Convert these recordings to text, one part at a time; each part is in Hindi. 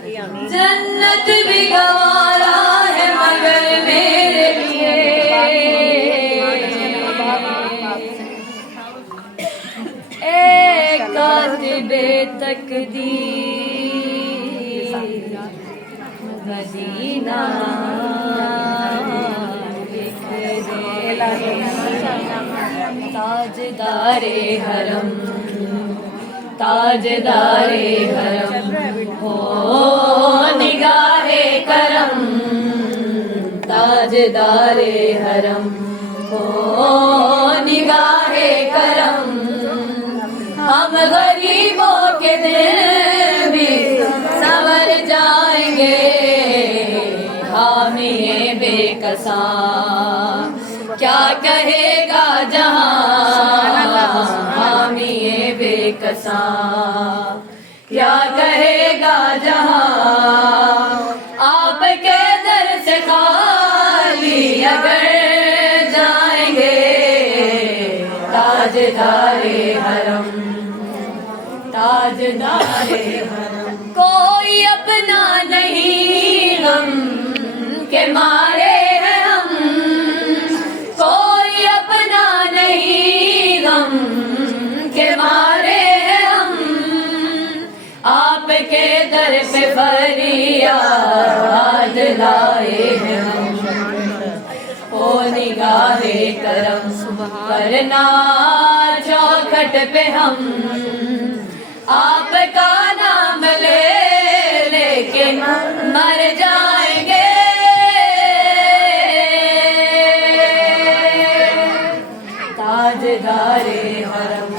जन्नत भी गवारा है मगर मेरे लिए एक कातिबे तकदीर मदीना लिख दे ताजदारे हरम ताजदारे हरम हो निगाहे करम ताजदारे हरम हो निगाहे करम हम गरीबों के दिल भी संवर जाएंगे हामिए बेकसा क्या कहेगा जहां हामिए बेकसा क्या कहेगा जहां आपके दर से खाली अगर जाएंगे ताजदारे हरम ताजदारे हरम कोई अपना नहीं गम के मारे हैं हम कोई अपना नहीं गम के मारे हैं हम आपके दर पे फरियाद लाए हैं हम ओ निगाहे करम करना चौखट पे हम आपका नाम ले लेके मर जाएंगे ताजदारे हरम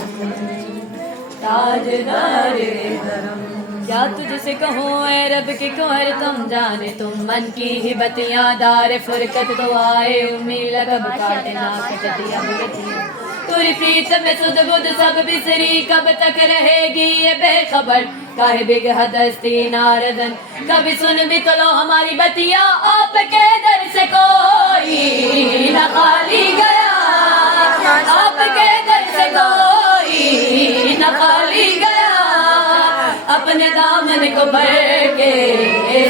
ताजदारे हरम क्या तुझसे कहूँ ऐ रब के कोहर तुम जाने तुम मन की ही बतियाँ दार फुरकत तो आए उम्मीद कब काटना कटतिया बुलतियाँ तुरी प्रीत में सुध बुध सब बिसरी कब तक रहेगी ये बेखबर काहे बिगह दस्ती नारदन कभी सुन भी तो लो हमारी बतिया आपके दर से कोई न खाली गया आपके दर से कोई न खाली गया अपने दामन को भर के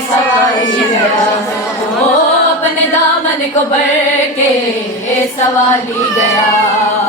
सवारी गया ओ अपने दामन को भर के सवारी गया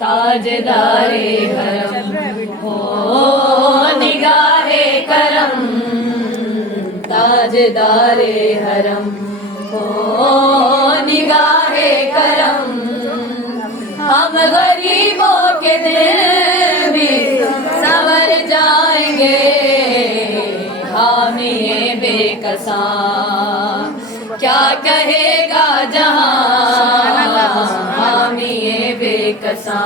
ताजदारे हरम हो निगाहे करम, ताजदारे हरम हो निगाहे करम। हम गरीबों के दिल भी संवर जाएंगे, हामी बेकसा क्या कहेगा जहां, हामी बेकसा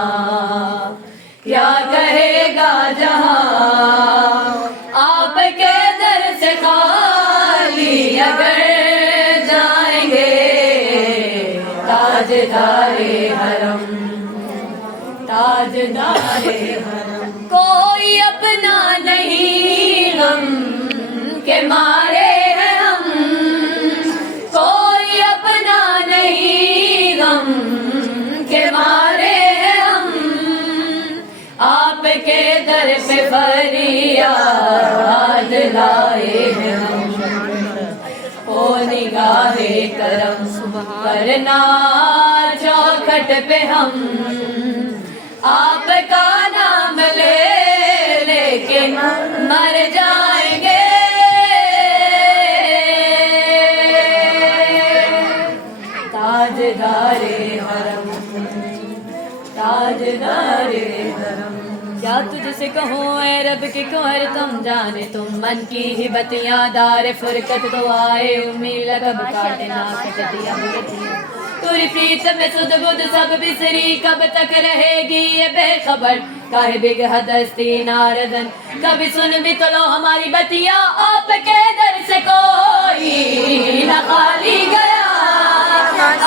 क्या कहेगा जहां। आपके दर से खाली अगर जाएंगे, ताजदारे हरम, ताजदारे हरम। कोई अपना नहीं गम के मारे हैं हम, कोई अपना नहीं गम के मारे हैं हम। आपके दर पे फरियाद लाए हैं हम, ओ निगाहे करम करना चौखट पे हम। आपका नाम ले लेके मर जाएंगे, ताजदारे हरम, ताजदारे हरम। क्या तुझसे कहूँ ऐ रब के कुंवर तुम जाने, तुम मन की ही बतियाँ दार फुरकत तो आए उम्मीद कब काटना कटतिया बुरतिया। तुरी प्रीत में सुध बुध सब बिसरी, कब तक रहेगी ये बेखबर काहे बिगह दस्ती नारदन। कभी सुन भी तो लो हमारी बतिया, आपके दर से कोई न खाली गया,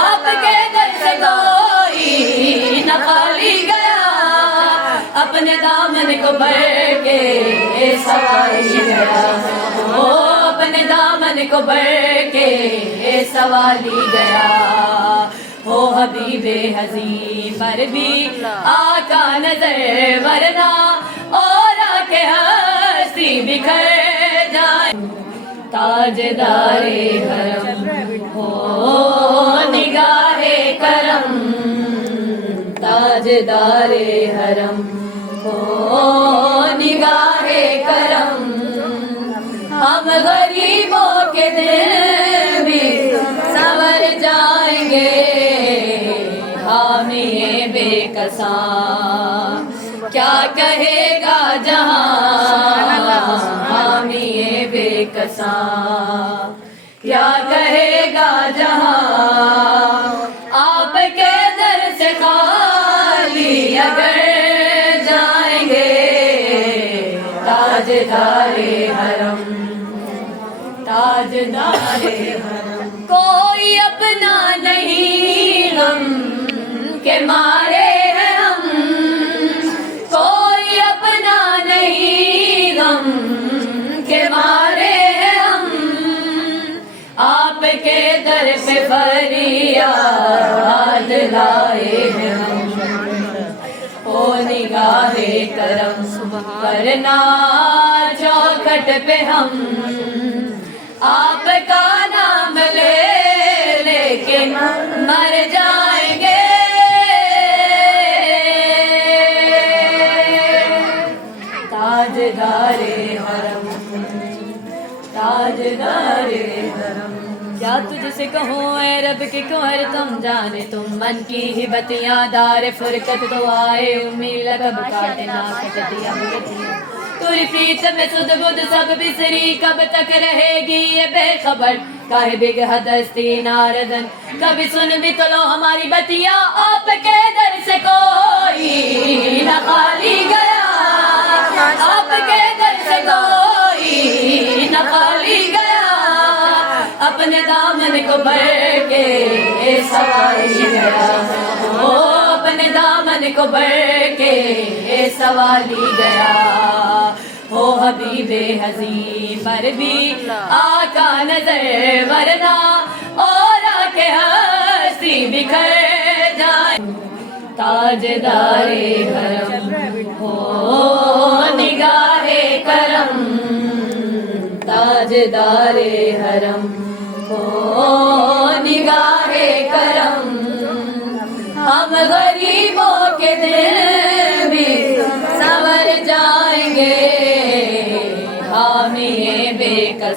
आपके दर से कोई न खाली गया। अपने दामन को भर के सवारी गया, ओ अपने दामन को भर के सवाली गया। हो हबीबे हज़ी पर भी आका नजर, वरना और आके हस्ती बिखर जाए। ताजदारे हरम हो निगाहे करम, ताजदारे हरम हो निगाहे करम। हम गरीबों के दिल भी संवर जाएंगे, हामी बेकसा क्या कहेगा जहां, हामी बेकसा क्या कहेगा जहां। आपके दर से खाली अगर जाएंगे, ताजदारे हरम, ताजदारे हरम। कोई अपना नहीं गम के मारे हैं हम, कोई अपना नहीं गम के मारे हैं हम। आपके दर पे फरियाद लाए हैं हम, ओ निगाहे करम करना चौखट पे हम। आपका नाम ले लेके मर जाएंगे, ताजदारे हरम, ताजदारे हरम। क्या तुझसे कहूँ ऐ रब के कुंवर तुम जाने, तुम मन की ही बतियाँ दार फुरकत तो आए उम्मीद कब काटना कटतिया बुरतिया। तुरी प्रीत में सुध बुध सब बिसरी, कब तक रहेगी ये बेखबर काहे बिगह दस्ती नारदन। कभी सुन भी तो लो हमारी बतिया, आपके दर से कोई न खाली गया, आपके दर से कोई न खाली गया। अपने दामन को भर के सवारी गया, ओ अपने दामन को भर के सवाली गया। हो हबीबे हज़ी पर भी आका नजर, वरना और आके हस्ती बिखर जाए। ताजदारे हरम हो निगाहे करम, ताजदारे हरम हो निगाहे करम। हम गरीबों के दिल